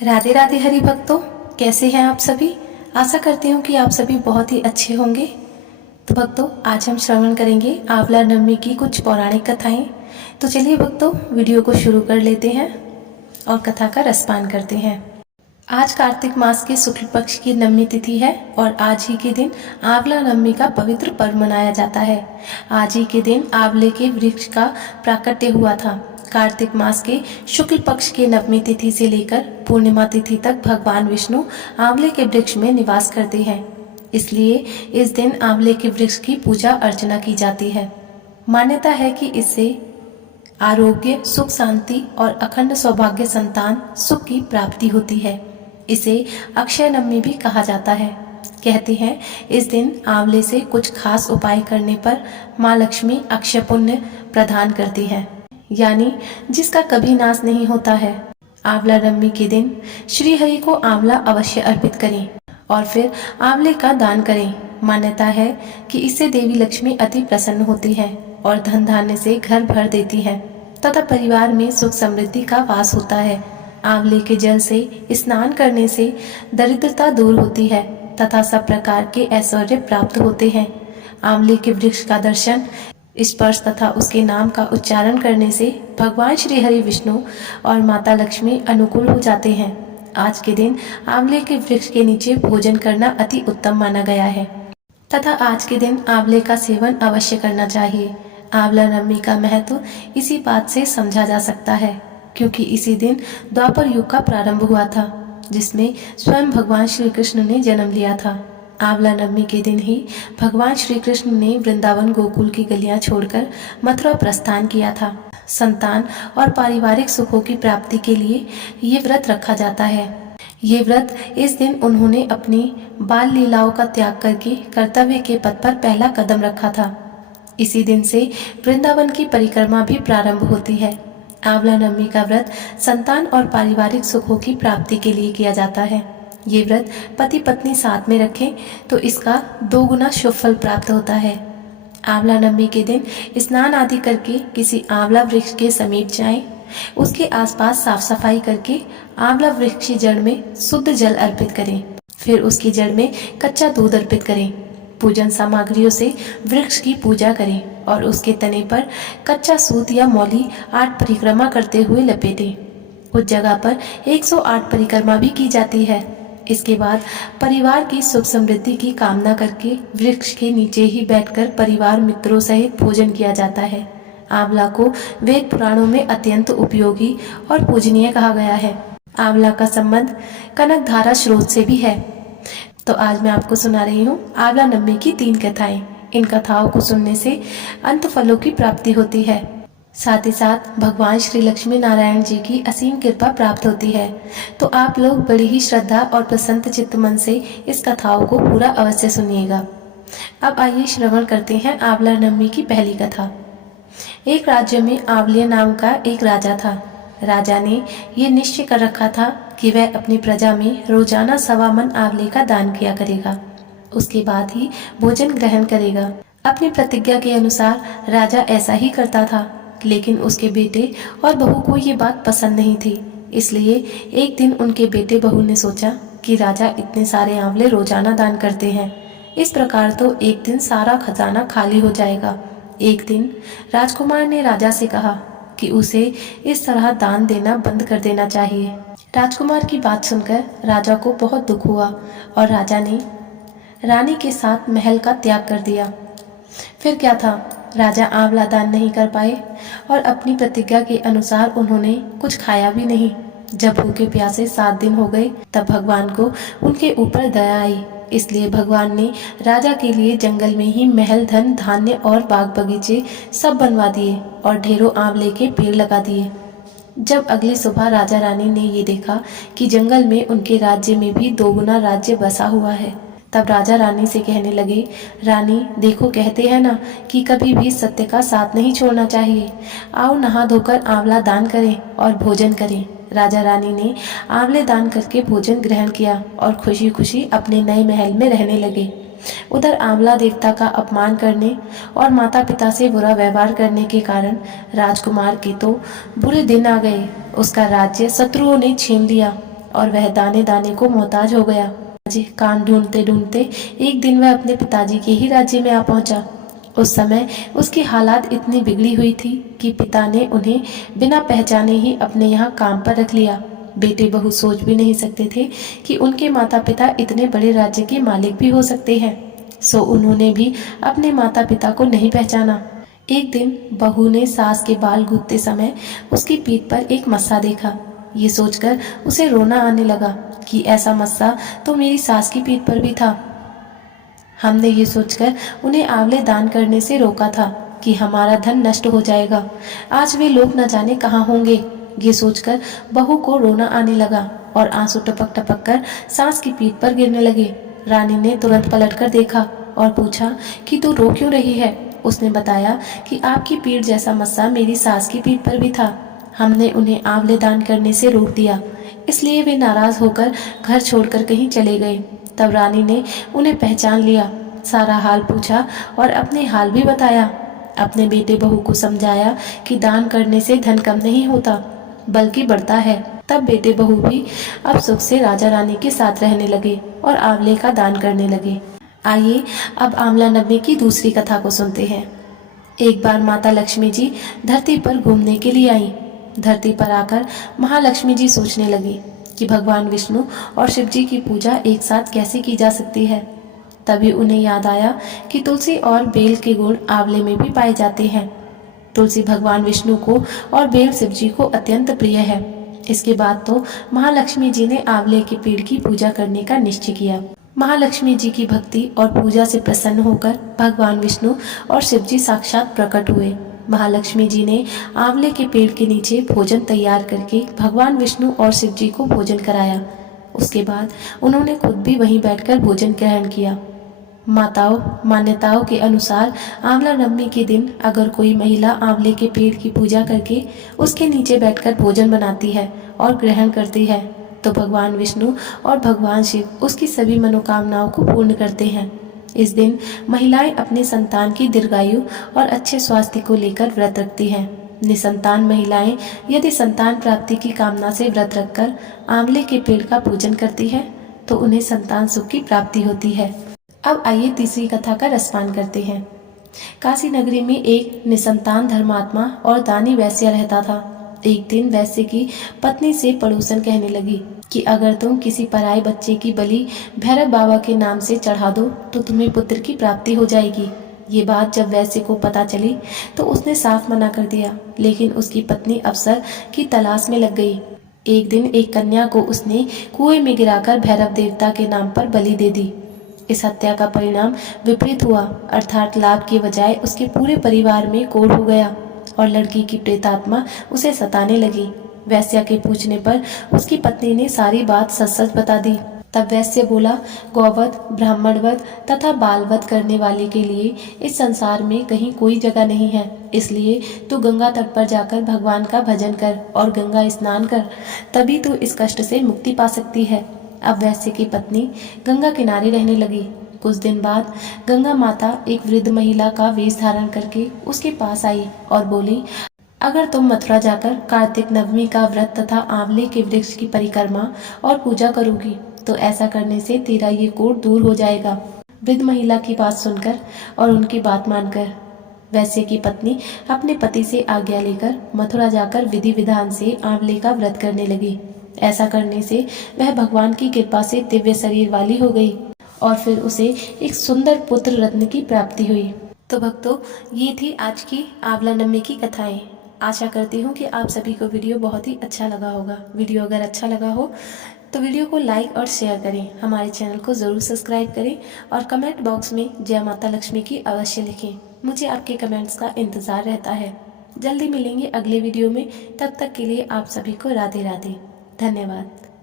राधे राधे हरि भक्तों, कैसे हैं आप सभी। आशा करती हूँ कि आप सभी बहुत ही अच्छे होंगे। तो भक्तों, आज हम श्रवण करेंगे आंवला नवमी की कुछ पौराणिक कथाएं। तो चलिए भक्तों, वीडियो को शुरू कर लेते हैं और कथा का रसपान करते हैं। आज कार्तिक मास के शुक्ल पक्ष की नवमी तिथि है और आज ही के दिन आंवला नवमी का पवित्र पर्व मनाया जाता है। आज ही के दिन आंवले के वृक्ष का प्राकट्य हुआ था। कार्तिक मास के शुक्ल पक्ष के नवमी तिथि से लेकर पूर्णिमा तिथि तक भगवान विष्णु आंवले के वृक्ष में निवास करते हैं। इसलिए इस दिन आंवले के वृक्ष की पूजा अर्चना की जाती है। मान्यता है कि इससे आरोग्य, सुख, शांति और अखंड सौभाग्य संतान सुख की प्राप्ति होती है। इसे अक्षय नवमी भी कहा जाता है। कहते हैं इस दिन आंवले से कुछ खास उपाय करने पर माँ लक्ष्मी अक्षय पुण्य प्रदान करती है, यानी जिसका कभी नाश नहीं होता है। आंवला नवमी के दिन श्री हरि को आंवला अवश्य अर्पित करें और फिर आंवले का दान करें। मान्यता है कि इससे देवी लक्ष्मी अति प्रसन्न होती है और धन धान्य से घर भर देती है तथा परिवार में सुख समृद्धि का वास होता है। आंवले के जल से स्नान करने से दरिद्रता दूर होती है तथा सब प्रकार के ऐश्वर्य प्राप्त होते हैं। आंवले के वृक्ष का दर्शन, स्पर्श तथा उसके नाम का उच्चारण करने से भगवान श्री हरि विष्णु और माता लक्ष्मी अनुकूल हो जाते हैं। आज के दिन आंवले के वृक्ष के नीचे भोजन करना अति उत्तम माना गया है तथा आज के दिन आंवले का सेवन अवश्य करना चाहिए। आंवला नवमी का महत्व इसी बात से समझा जा सकता है क्योंकि इसी दिन द्वापर युग का प्रारंभ हुआ था, जिसमें स्वयं भगवान श्री कृष्ण ने जन्म लिया था। आंवला नवमी के दिन ही भगवान श्री कृष्ण ने वृंदावन गोकुल की गलियां छोड़कर मथुरा प्रस्थान किया था। संतान और पारिवारिक सुखों की प्राप्ति के लिए ये व्रत रखा जाता है। ये व्रत इस दिन उन्होंने अपनी बाल लीलाओं का त्याग करके कर्तव्य के पथ पर पहला कदम रखा था। इसी दिन से वृंदावन की परिक्रमा भी प्रारंभ होती है। आंवला नवमी का व्रत संतान और पारिवारिक सुखों की प्राप्ति के लिए किया जाता है। ये व्रत पति पत्नी साथ में रखें तो इसका 2 गुना शुभ फल प्राप्त होता है। आंवला नवमी के दिन स्नान आदि करके किसी आंवला वृक्ष के समीप जाएं, उसके आसपास साफ सफाई करके आंवला वृक्ष की जड़ में शुद्ध जल अर्पित करें, फिर उसकी जड़ में कच्चा दूध अर्पित करें। पूजन सामग्रियों से वृक्ष की पूजा करें और उसके तने पर कच्चा सूत या मौली 8 परिक्रमा करते हुए लपेटें। उस जगह पर 108 परिक्रमा भी की जाती है। इसके बाद परिवार की सुख समृद्धि की कामना करके वृक्ष के नीचे ही बैठकर परिवार मित्रों सहित भोजन किया जाता है। आंवला को वेद पुराणों में अत्यंत उपयोगी और पूजनीय कहा गया है। आंवला का संबंध कनक धारा स्रोत से भी है। तो आज मैं आपको सुना रही हूँ आंवला नवमी की 3 कथाएं। इन कथाओं को सुनने से अंत फलों की प्राप्ति होती है, साथ ही साथ भगवान श्री लक्ष्मी नारायण जी की असीम कृपा प्राप्त होती है। तो आप लोग बड़ी ही श्रद्धा और प्रसन्न चित्त मन से इस कथाओं को पूरा अवश्य सुनिएगा। अब आइए श्रवण करते हैं आंवला नवमी की पहली कथा। एक राज्य में आंवले नाम का एक राजा था। राजा ने ये निश्चय कर रखा था कि वह अपनी प्रजा में रोजाना 1.25 मन आंवले का दान किया करेगा। उसके बाद ही भोजन ग्रहण करेगा। अपनी प्रतिज्ञा के अनुसार राजा ऐसा ही करता था, लेकिन उसके बेटे और बहू को ये बात पसंद नहीं थी। इसलिए एक दिन उनके बेटे बहू ने सोचा कि राजा इतने सारे आंवले रोजाना दान करते हैं, इस प्रकार तो एक दिन सारा खजाना खाली हो जाएगा। एक दिन राजकुमार ने राजा से कहा कि उसे इस तरह दान देना बंद कर देना चाहिए। राजकुमार की बात सुनकर राजा को बहुत दुख हुआ और राजा ने रानी के साथ महल का त्याग कर दिया। फिर क्या था, राजा आंवला दान नहीं कर पाए और अपनी प्रतिज्ञा के अनुसार उन्होंने कुछ खाया भी नहीं। जब भूखे प्यासे 7 दिन हो गए तब भगवान को उनके ऊपर दया आई। इसलिए भगवान ने राजा के लिए जंगल में ही महल, धन धान्य और बाग बगीचे सब बनवा दिए और ढेरों आंवले के पेड़ लगा दिए। जब अगली सुबह राजा रानी ने ये देखा कि जंगल में उनके राज्य में भी 2 गुना राज्य बसा हुआ है, तब राजा रानी से कहने लगे, रानी देखो, कहते हैं ना कि कभी भी सत्य का साथ नहीं छोड़ना चाहिए। आओ नहा धोकर आंवला दान करें और भोजन करें। राजा रानी ने आंवले दान करके भोजन ग्रहण किया और खुशी खुशी अपने नए महल में रहने लगे। उधर आंवला देवता का अपमान करने और माता पिता से बुरा व्यवहार करने के कारण राजकुमार के तो बुरे दिन आ गए। उसका राज्य शत्रुओं ने छीन लिया और वह दाने दाने को मोहताज हो गया। जी कान ढूंढते ढूंढते एक दिन वह अपने पिताजी के ही राज्य में आ पहुंचा। उस समय उसकी हालात इतनी बिगड़ी हुई थी कि पिता ने उन्हें बिना पहचाने ही अपने यहाँ काम पर रख लिया। बेटे बहू सोच भी नहीं सकते थे कि उनके माता पिता इतने बड़े राज्य के मालिक भी हो सकते हैं। सो उन्होंने भी अपने माता पिता को नहीं पहचाना। एक दिन बहू ने सास के बाल गूंथते समय उसकी पीठ पर एक मस्सा देखा। ये सोचकर उसे रोना आने लगा कि ऐसा मस्सा तो मेरी सास की पीठ पर भी था। हमने ये सोचकर उन्हें आंवले दान करने से रोका था कि हमारा धन नष्ट हो जाएगा। आज वे लोग न जाने कहाँ होंगे। ये सोचकर बहू को रोना आने लगा और आंसू टपक टपक कर सास की पीठ पर गिरने लगे। रानी ने तुरंत पलटकर देखा और पूछा कि तू रो क्यों रही है। उसने बताया कि आपकी पीठ जैसा मस्सा मेरी सास की पीठ पर भी था। हमने उन्हें आंवले दान करने से रोक दिया, इसलिए वे नाराज होकर घर छोड़कर कहीं चले गए। तब रानी ने उन्हें पहचान लिया, सारा हाल पूछा और अपने हाल भी बताया। अपने बेटे बहू को समझाया कि दान करने से धन कम नहीं होता बल्कि बढ़ता है। तब बेटे बहू भी अब सुख से राजा रानी के साथ रहने लगे और आंवले का दान करने लगे। आइए अब आंवला नवमी की दूसरी कथा को सुनते हैं। एक बार माता लक्ष्मी जी धरती पर घूमने के लिए आई। धरती पर आकर महालक्ष्मी जी सोचने लगी कि भगवान विष्णु और शिव जी की पूजा एक साथ कैसे की जा सकती है। तभी उन्हें याद आया कि तुलसी और बेल के गुण आंवले में भी पाए जाते हैं। तुलसी भगवान विष्णु को और बेल शिव जी को अत्यंत प्रिय है। इसके बाद तो महालक्ष्मी जी ने आंवले के पेड़ की पूजा करने का निश्चय किया। महालक्ष्मी जी की भक्ति और पूजा से प्रसन्न होकर भगवान विष्णु और शिव जी साक्षात प्रकट हुए। महालक्ष्मी जी ने आंवले के पेड़ के नीचे भोजन तैयार करके भगवान विष्णु और शिव जी को भोजन कराया। उसके बाद उन्होंने खुद भी वहीं बैठकर भोजन ग्रहण किया। मान्यताओं के अनुसार आंवला नवमी के दिन अगर कोई महिला आंवले के पेड़ की पूजा करके उसके नीचे बैठकर भोजन बनाती है और ग्रहण करती है तो भगवान विष्णु और भगवान शिव उसकी सभी मनोकामनाओं को पूर्ण करते हैं। इस दिन महिलाएं अपने संतान की दीर्घायु और अच्छे स्वास्थ्य को लेकर व्रत रखती हैं। निसंतान महिलाएं यदि संतान प्राप्ति की कामना से व्रत रखकर आंवले के पेड़ का पूजन करती है तो उन्हें संतान सुख की प्राप्ति होती है। अब आइए तीसरी कथा का रसपान करते हैं। काशी नगरी में एक निसंतान धर्मात्मा और दानी वैश्य रहता था। एक दिन वैश्य की पत्नी से पड़ोसन कहने लगी कि अगर तुम किसी पराये बच्चे की बलि भैरव बाबा के नाम से चढ़ा दो तो तुम्हें पुत्र की प्राप्ति हो जाएगी। ये बात जब वैश्य को पता चली तो उसने साफ मना कर दिया, लेकिन उसकी पत्नी अवसर की तलाश में लग गई। एक दिन एक कन्या को उसने कुएं में गिराकर भैरव देवता के नाम पर बलि दे दी। इस हत्या का परिणाम विपरीत हुआ, अर्थात लाभ के बजाय उसके पूरे परिवार में कोढ़ हो गया और लड़की की प्रेतात्मा उसे सताने लगी। वैश्य के पूछने पर उसकी पत्नी ने सारी बात सच सच बता दी। तब वैश्य बोला, गौवध, ब्राह्मणवध तथा बालवध करने वाले के लिए इस संसार में कहीं कोई जगह नहीं है। इसलिए तू गंगा तट पर जाकर भगवान का भजन कर और गंगा स्नान कर, तभी तू इस कष्ट से मुक्ति पा सकती है। अब वैश्य की पत्नी गंगा किनारे रहने लगी। कुछ दिन बाद गंगा माता एक वृद्ध महिला का वेश धारण करके उसके पास आई और बोली, अगर तुम मथुरा जाकर कार्तिक नवमी का व्रत तथा आंवले के वृक्ष की परिक्रमा और पूजा करोगी तो ऐसा करने से तेरा ये कोढ़ दूर हो जाएगा। वृद्ध महिला की बात सुनकर और उनकी बात मानकर वैश्य की पत्नी अपने पति से आज्ञा लेकर मथुरा जाकर विधि विधान से आंवले का व्रत करने लगी। ऐसा करने से वह भगवान की कृपा से दिव्य शरीर वाली हो गई और फिर उसे एक सुंदर पुत्र रत्न की प्राप्ति हुई। तो भक्तों, ये थी आज की आंवला नवमी की कथाएं। आशा करती हूँ कि आप सभी को वीडियो बहुत ही अच्छा लगा होगा। वीडियो अगर अच्छा लगा हो तो वीडियो को लाइक और शेयर करें, हमारे चैनल को ज़रूर सब्सक्राइब करें और कमेंट बॉक्स में जय माता लक्ष्मी की अवश्य लिखें। मुझे आपके कमेंट्स का इंतज़ार रहता है। जल्दी मिलेंगे अगले वीडियो में, तब तक के लिए आप सभी को राधे राधे। धन्यवाद।